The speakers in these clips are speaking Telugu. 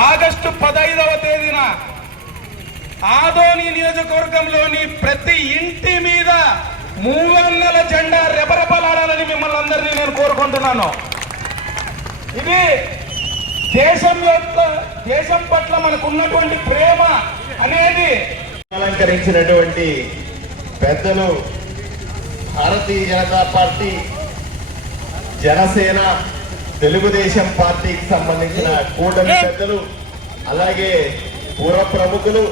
ఆగస్టు 15వ తేదీన ఆదోని నియోజకవర్గంలోని ప్రతి ఇంటి మీద మూవన్నెల జెండా రెపరెపలాడాలని మిమ్మల్ని అందరినీ నేను కోరుకుంటున్నాను. ఇది దేశం పట్ల మనకున్నటువంటి ప్రేమ అనేది అలంకరించినటువంటి పెద్దలు భారతీయ జనతా పార్టీ, జనసేన, తెలుగుదేశం పార్టీకి సంబంధించిన కూటమి పెద్దలు, అలాగే పూర్వ ప్రముఖులు,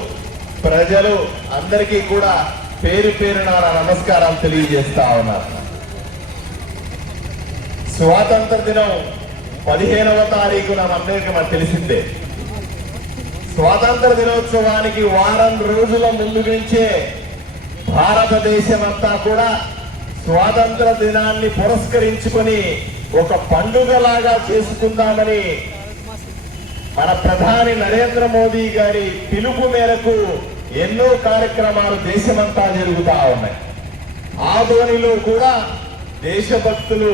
ప్రజలు అందరికీ కూడా పేరు పేరున నమస్కారాలు తెలియజేస్తా ఉన్నారు. స్వాతంత్ర దినం 15వ తారీఖున అందరికీ మనకు తెలిసిందే. స్వాతంత్ర దినోత్సవానికి వారం రోజుల ముందు నుంచే భారతదేశం అంతా కూడా స్వాతంత్ర దినాన్ని పురస్కరించుకొని ఒక పండుగలాగా చేసుకుందామని మన ప్రధాని నరేంద్ర మోదీ గారి పిలుపు మేరకు ఎన్నో కార్యక్రమాలు దేశమంతా జరుగుతా ఉన్నాయి. ఆదోనిలో కూడా దేశభక్తులు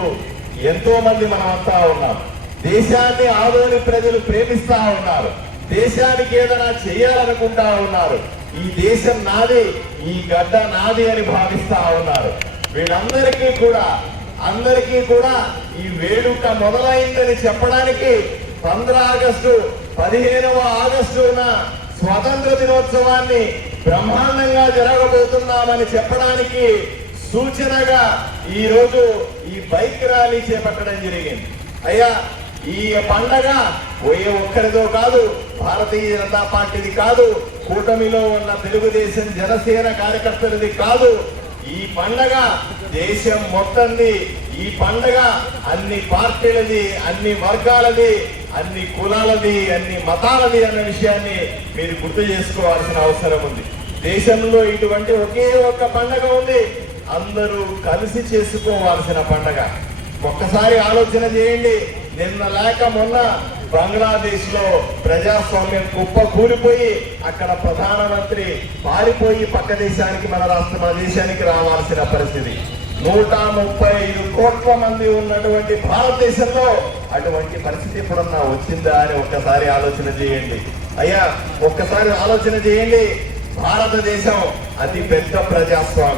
ఎంతో మంది మనమంతా ఉన్నాం. దేశాన్ని ఆదోని ప్రజలు ప్రేమిస్తా ఉన్నారు. దేశానికి ఏదైనా చేయాలనుకుంటా ఉన్నారు. ఈ దేశం నాది, ఈ గడ్డ నాది అని భావిస్తా ఉన్నారు. వీళ్ళందరికీ కూడా ఈ వేడుక మొదలైందని చెప్పడానికి 15 ఆగస్టు 15వ ఆగస్టున స్వాతంత్ర దినోత్సవాన్ని బ్రహ్మాండంగా జరగబోతున్నామని చెప్పడానికి సూచనగా ఈ రోజు ఈ బైక్ ర్యాలీ చేపట్టడం జరిగింది. అయ్యా, ఈ పండగ ఒక్కరిదో కాదు, భారతీయ జనతా పార్టీది కాదు, కూటమిలో ఉన్న తెలుగుదేశం, జనసేన కార్యకర్తలది కాదు. ఈ పండగ దేశం మొత్తంది. ఈ పండగ అన్ని పార్టీలది, అన్ని వర్గాలది, అన్ని కులాలది, అన్ని మతాలది అన్న విషయాన్ని మీరు గుర్తు చేసుకోవాల్సిన అవసరం ఉంది. దేశంలో ఇటువంటి ఒకే ఒక్క పండగ ఉంది, అందరూ కలిసి చేసుకోవాల్సిన పండగ. ఒక్కసారి ఆలోచన చేయండి. నిన్న లేక మొన్న బంగ్లాదేశ్ లో ప్రజాస్వామ్యం కుప్ప కూలిపోయి అక్కడ ప్రధానమంత్రి పారిపోయి పక్క దేశానికి మన దేశానికి రావాల్సిన పరిస్థితి. 135 కోట్ల మంది ఉన్నటువంటి భారతదేశంలో అటువంటి పరిస్థితి ఎప్పుడన్నా వచ్చిందా అని ఒక్కసారి ఆలోచన చేయండి. అయ్యా, ఒక్కసారి ఆలోచన చేయండి. భారతదేశం అతి పెద్ద ప్రజాస్వామ్యం.